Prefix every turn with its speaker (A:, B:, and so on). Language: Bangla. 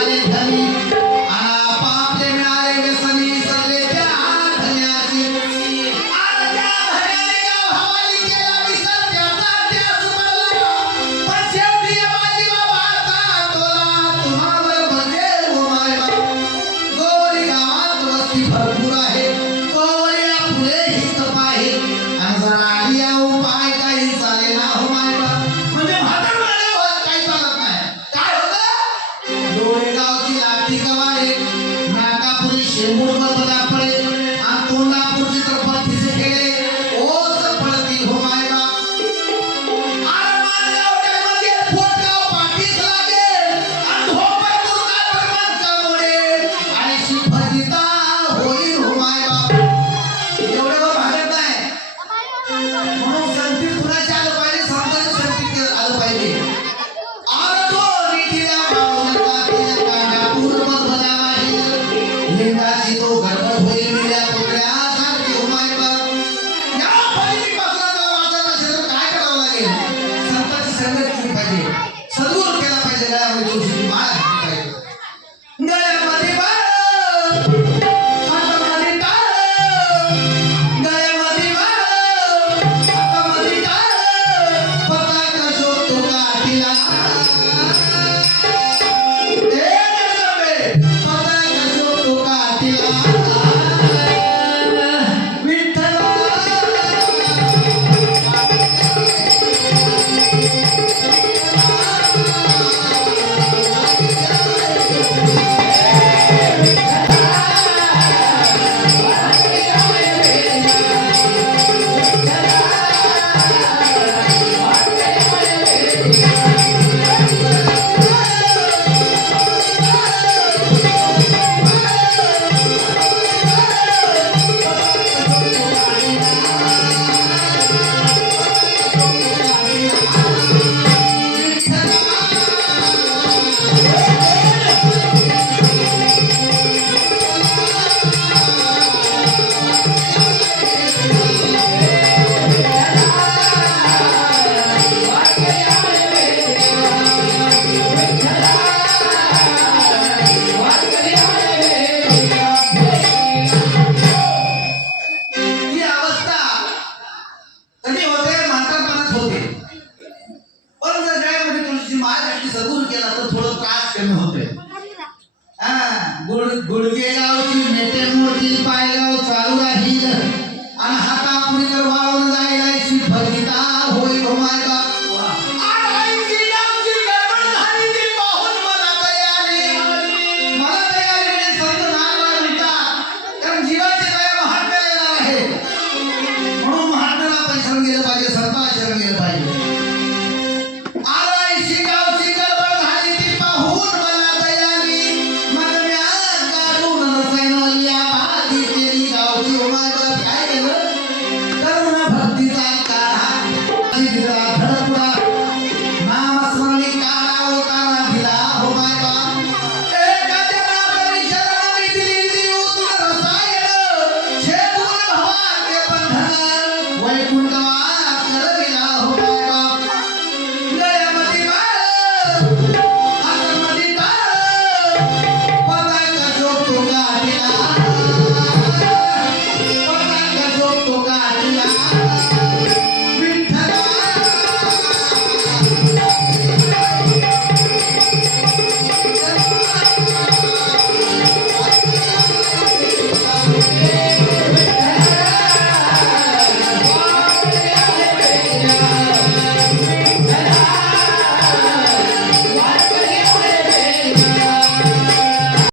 A: Hallelujah. What? Yeah. আসতেন হতে হ্যাঁ গুড় গুড়